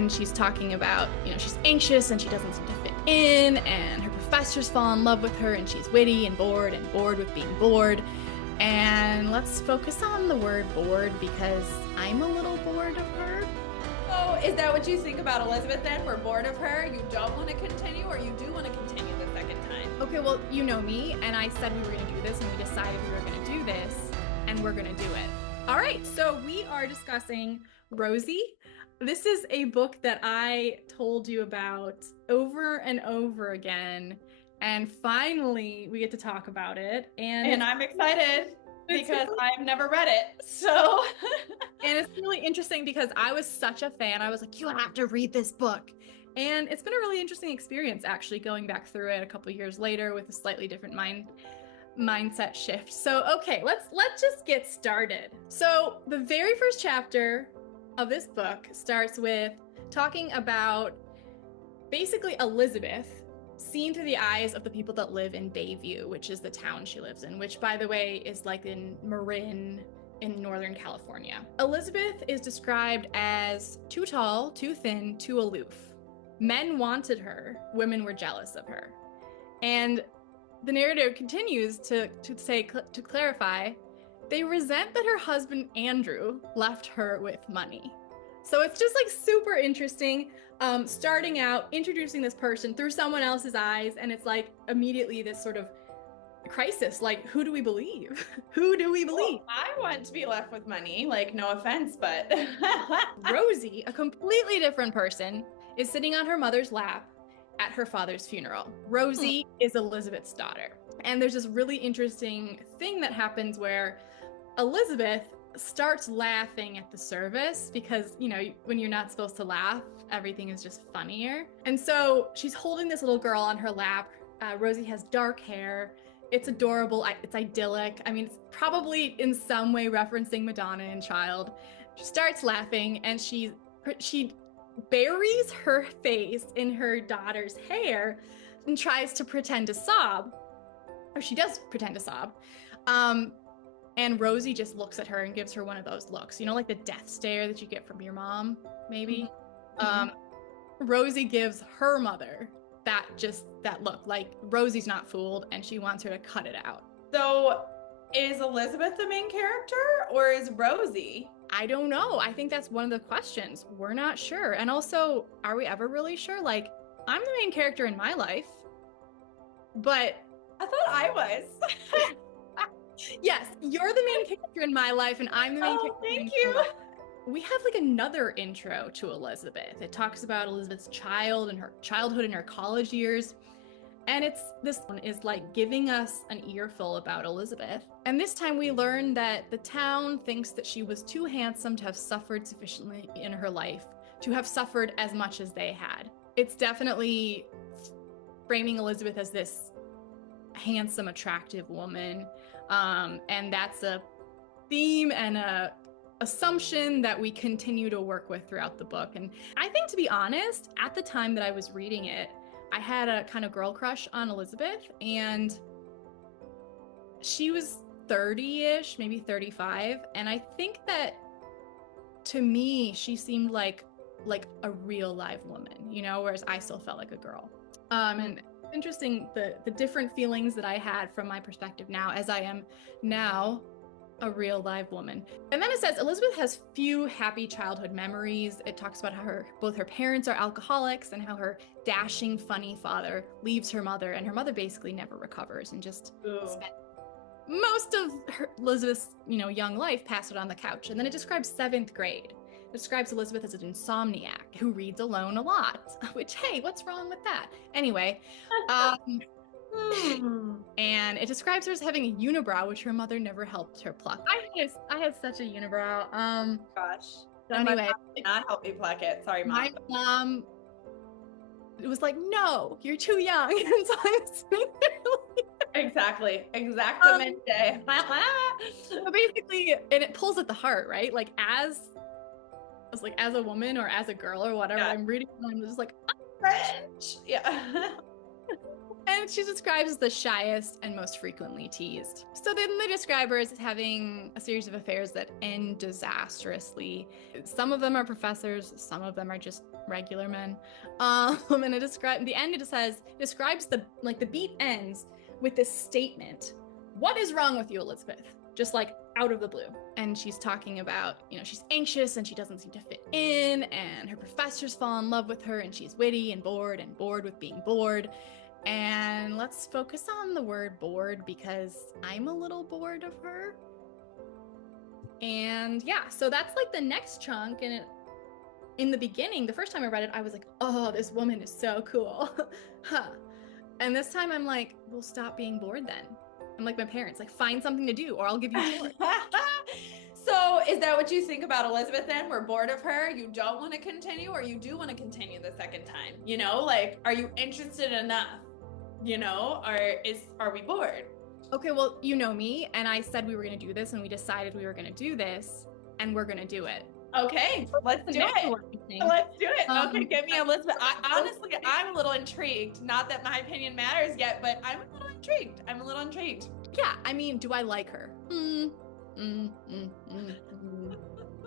and she's talking about, she's anxious and she doesn't seem to fit in, and her professors fall in love with her, and she's witty and bored with being bored. And let's focus on the word bored because I'm a little bored of her. Oh, is that what you think about Elizabeth then? We're bored of her? You don't want to continue, or you do want to continue the second time? Okay, well, you know me, and I said we were going to do this, and we decided we were going to do this, and we're going to do it. All right, so we are discussing Rosie. This is a book that I told you about over and over again, and finally we get to talk about it. And I'm excited because I've never read it. So, and it's really interesting because I was such a fan. I was like, you have to read this book. And it's been a really interesting experience, actually, going back through it a couple years later with a slightly different mindset shift. So, okay, let's just get started. So the very first chapter of this book starts with talking about basically Elizabeth seen through the eyes of the people that live in Bayview, which is the town she lives in, which, by the way, is like in Marin in Northern California. Elizabeth is described as too tall, too thin, too aloof. Men wanted her, women were jealous of her. And the narrative continues to clarify, they resent that her husband Andrew left her with money. So it's just like super interesting, starting out introducing this person through someone else's eyes, and it's like immediately this sort of crisis, like who do we believe? Who do we believe? well, I want to be left with money, like no offense, but Rosie, a completely different person, is sitting on her mother's lap at her father's funeral. Rosie is Elizabeth's daughter. And there's this really interesting thing that happens where Elizabeth starts laughing at the service because, when you're not supposed to laugh, everything is just funnier. And so she's holding this little girl on her lap. Rosie has dark hair. It's adorable. It's idyllic. I mean, it's probably in some way referencing Madonna and Child. She starts laughing and she buries her face in her daughter's hair and tries to pretend to sob. Or she does pretend to sob. And Rosie just looks at her and gives her one of those looks, like the death stare that you get from your mom, maybe. Rosie gives her mother that look, like Rosie's not fooled and she wants her to cut it out. So is Elizabeth the main character or is Rosie? I don't know. I think that's one of the questions. We're not sure. And also, are we ever really sure? Like, I'm the main character in my life, but I thought I was. Yes, you're the main character in my life, and I'm the main character. Thank you. We have like another intro to Elizabeth. It talks about Elizabeth's childhood and her college years. And this one is like giving us an earful about Elizabeth. And this time we learn that the town thinks that she was too handsome to have suffered sufficiently in her life, to have suffered as much as they had. It's definitely framing Elizabeth as this handsome, attractive woman. And that's a theme and a assumption that we continue to work with throughout the book. And I think, to be honest, at the time that I was reading it, I had a kind of girl crush on Elizabeth, and she was 30-ish, maybe 35. And I think that to me, she seemed like a real live woman, whereas I still felt like a girl. And interesting the different feelings that I had from my perspective now, as I am now a real live woman. And then it says Elizabeth has few happy childhood memories. It talks about how both her parents are alcoholics and how her dashing, funny father leaves her mother, and her mother basically never recovers and just spent most of Elizabeth's young life passed it on the couch. And then it describes 7th grade. It describes Elizabeth as an insomniac who reads alone a lot, which, hey, what's wrong with that? Anyway, and it describes her as having a unibrow, which her mother never helped her pluck. I had such a unibrow. Gosh. So anyway, my mom did not help me pluck it. Sorry, Mom. My mom was like, "No, you're too young." And so I'm sitting there Exactly. Exactamente. So basically, and it pulls at the heart, right? Like as a woman or as a girl or whatever, I'm reading and I'm just like, French. Yeah. And she's described as the shyest and most frequently teased. So then they describe her as having a series of affairs that end disastrously. Some of them are professors, some of them are just regular men. And it the end it says describes the beat ends with this statement: "What is wrong with you, Elizabeth?" Just like out of the blue. And she's talking about, she's anxious and she doesn't seem to fit in, and her professors fall in love with her, and she's witty and bored with being bored. And let's focus on the word bored because I'm a little bored of her. And yeah, so that's like the next chunk. And in the beginning, the first time I read it, I was like, oh, this woman is so cool. Huh. And this time I'm like, well, stop being bored then. I'm like my parents, like, find something to do or I'll give you chores. So is that what you think about Elizabeth then? We're bored of her, you don't want to continue, or you do want to continue the second time? Like, are you interested enough? Are we bored? Okay, well, you know me, and I said we were going to do this, and we decided we were going to do this, and we're going to do it. Okay, let's do it. Let's do it. Okay, give me Elizabeth. Honestly, I'm a little intrigued. Not that my opinion matters yet, but I'm a little intrigued. Yeah, I mean, do I like her?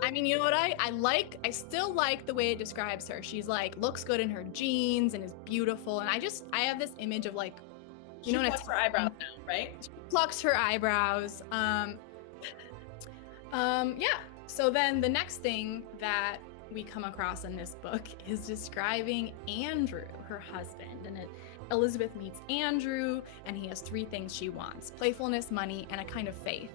I mean, you know what I still like the way it describes her. She's like, looks good in her jeans and is beautiful. And I have this image of like, she plucks her eyebrows now, right? She plucks her eyebrows. Yeah. So then the next thing that we come across in this book is describing Andrew, her husband. And Elizabeth meets Andrew, and he has 3 things she wants: playfulness, money, and a kind of faith.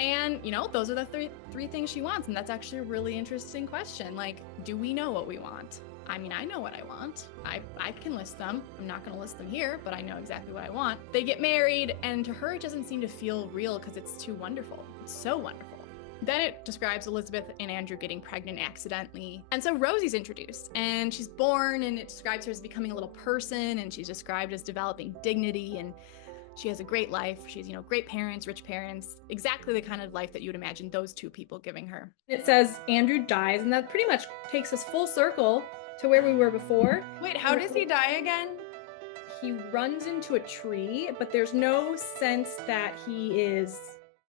And, those are the three things she wants. And that's actually a really interesting question. Like, do we know what we want? I mean, I know what I want. I can list them. I'm not going to list them here, but I know exactly what I want. They get married, and to her, it doesn't seem to feel real because it's too wonderful. It's so wonderful. Then it describes Elizabeth and Andrew getting pregnant accidentally. And so Rosie's introduced, and she's born, and it describes her as becoming a little person, and she's described as developing dignity, and she has a great life. She's, great parents, rich parents, exactly the kind of life that you would imagine those 2 people giving her. It says Andrew dies, and that pretty much takes us full circle to where we were before. Wait, how does he die again? He runs into a tree, but there's no sense that he is